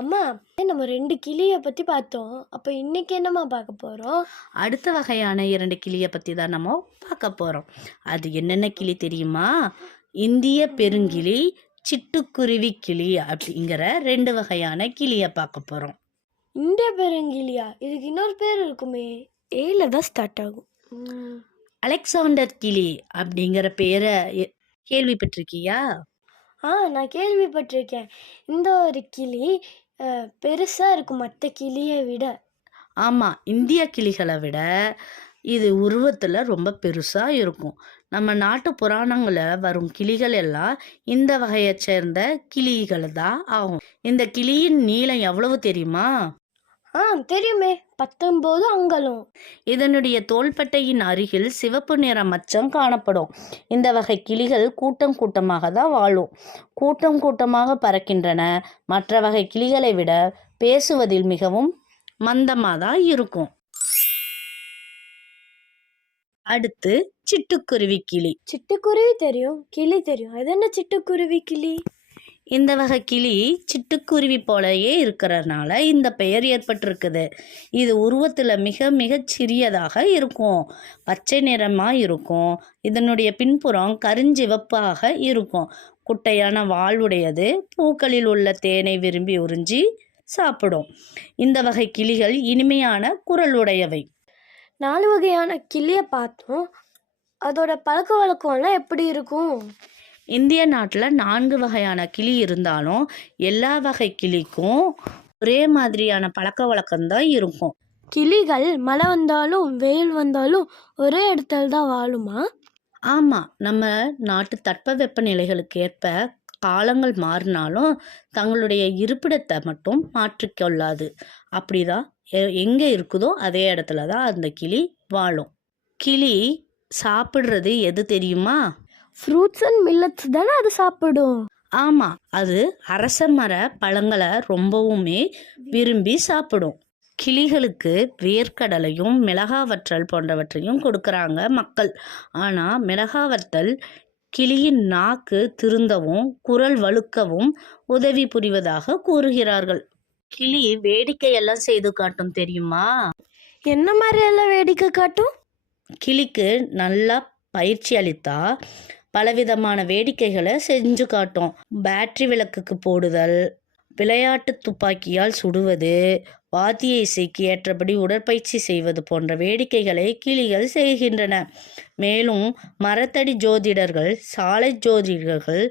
அம்மா நம்ம ரெண்டு கிளியை பற்றி பார்த்தோம். அப்போ இன்னைக்கு என்னம்மா பார்க்க போகிறோம் அடுத்த வகையான இரண்டு கிளியை பற்றி தான் நம்ம பார்க்க போகிறோம் அது என்னென்ன கிளி தெரியுமா? இந்திய பெருங்கிளி சிட்டுக்குருவி கிளி அப்படிங்கிற ரெண்டு வகையான கிளியை பார்க்க போகிறோம் இந்திய பெருங்கிலியா இதுக்கு இன்னொரு பேர் இருக்குமே. ஏல தான் ஸ்டார்ட் ஆகும். அலெக்சாண்டர் கிளி அப்படிங்கிற பேரை கேள்விப்பட்டிருக்கியா? ஆ நான் கேள்விப்பட்டிருக்கேன். இந்த ஒரு கிளி பெருசாக இருக்கும் மற்ற கிளியை விட. ஆமாம் இந்திய கிளிகளை விட இது உருவத்தில் ரொம்ப பெருசாக இருக்கும். நம்ம நாட்டு புராணங்களில் வரும் கிளிகள் எல்லாம் இந்த வகையை சேர்ந்த கிளிகள் தான் ஆகும். இந்த கிளியின் நீளம் எவ்வளவு தெரியுமா? ஆ தெரியுமே. பத்தொம்போது அங்கலம். இதனுடைய தோள்பட்டையின் அருகில் சிவப்பு நிற மச்சம் காணப்படும். இந்த வகை கிளிகள் கூட்டம் கூட்டமாக தான் வாழும். கூட்டம் கூட்டமாக பறக்கின்றன. மற்ற வகை கிளிகளை விட பேசுவதில் மிகவும் மந்தமாக தான் இருக்கும். அடுத்து சிட்டுக்குருவி கிளி. சிட்டுக்குருவி தெரியும் கிளி தெரியும். அது என்ன சிட்டுக்குருவி கிளி? இந்த வகை கிளி சிட்டுக்குருவி போலயே இருக்கிறதுனால இந்த பெயர் ஏற்பட்டிருக்குது. இது உருவத்தில் மிக மிக சிறியதாக இருக்கும். பச்சை நிறமாக இருக்கும். இதனுடைய பின்புறம் கருஞ்சிவப்பாக இருக்கும். குட்டையான வாழ்வுடையது பூக்களில் உள்ள தேனை விரும்பி உறிஞ்சி சாப்பிடும். இந்த வகை கிளிகள் இனிமையான குரலுடையவை. நாலு வகையான கிளியை பார்த்தோம். அதோட பழக்க வழக்கம்லாம் எப்படி இருக்கும்? இந்திய நாட்டில் நான்கு வகையான கிளி இருந்தாலும் எல்லா வகை கிளிக்கும் ஒரே மாதிரியான பழக்க வழக்கம்தான் இருக்கும். கிளிகள் மழை வந்தாலும் வெயில் வந்தாலும் ஒரே இடத்துல தான் வாழுமா? ஆமாம் நம்ம நாட்டு தட்பவெப்ப நிலைகளுக்கு ஏற்ப காலங்கள் மாறினாலும் தங்களுடைய இருப்பிடத்தை மட்டும் மாற்றிக்கொள்ளாது அப்படிதான் எங்கே இருக்குதோ அதே இடத்துல தான் அந்த கிளி வாழும். கிளி சாப்பிட்றது எது தெரியுமா? ஃப்ரூட்ஸ் அண்ட் மில்லட்ஸ் தானே அது சாப்பிடும்? ஆமாம் அது அரச மர பழங்களை ரொம்பவுமே விரும்பி சாப்பிடும். கிளிகளுக்கு வேர்க்கடலையும் மிளகா வற்றல் போன்றவற்றையும் கொடுக்குறாங்க மக்கள். ஆனால் மிளகா வற்றல் கிளியின் நாக்கு திருந்தவும் குரல் வலுக்கவும் உதவி புரிவதாக கூறுகிறார்கள். கிளி வேடிக்கையெல்லாம் செய்து காட்டும் தெரியுமா? என்ன மாதிரி எல்லாம் வேடிக்கை காட்டும்? கிளிக்கு நல்லா பயிற்சி அளித்தா பலவிதமான வேடிக்கைகளை செஞ்சு காட்டும். பேட்டரி விளக்குக்கு போடுதல் விளையாட்டு துப்பாக்கியால் சுடுவது வாத்திய இசைக்கு ஏற்றபடி உடற்பயிற்சி செய்வது போன்ற வேடிக்கைகளை கிளிகள் செய்கின்றன. மேலும் மரத்தடி ஜோதிடர்கள் சாலை ஜோதிடர்கள்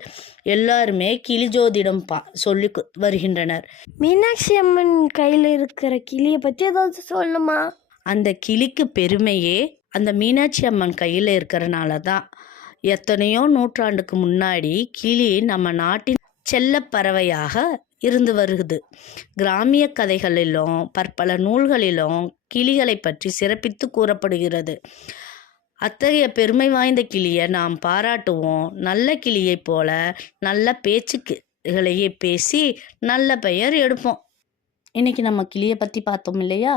எல்லாருமே கிளி ஜோதிடம் பா சொல்லி வருகின்றனர். மீனாட்சி அம்மன் கையில் இருக்கிற கிளியை பற்றி ஏதாவது சொல்லுமா? அந்த கிளிக்கு பெருமையே அந்த மீனாட்சி அம்மன் கையில் இருக்கிறனால தான். எத்தனையோ நூற்றாண்டுக்கு முன்னாடி கிளி நம்ம நாட்டின் செல்ல பறவையாக இருந்து வருகுது. கிராமிய கதைகளிலும் பற்பல நூல்களிலும் கிளிகளை பற்றி சிறப்பித்து கூறப்படுகிறது. அத்தகைய பெருமை வாய்ந்த கிளியை நாம் பாராட்டுவோம். நல்ல கிளியைப் போல நல்ல பேச்சுக்களையே பேசி நல்ல பெயர் எடுப்போம். இன்னைக்கு நம்ம கிளியை பற்றி பார்த்தோம் இல்லையா?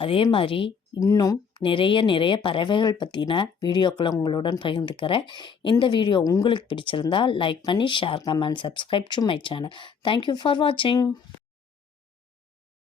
அதே மாதிரி இன்னும் நிறைய நிறைய பறவைகள் பற்றின வீடியோக்களை உங்களுடன் பகிர்ந்துக்கிறேன். இந்த வீடியோ உங்களுக்கு பிடிச்சிருந்தா லைக் பண்ணி share comment subscribe to my channel thank you for வாட்சிங்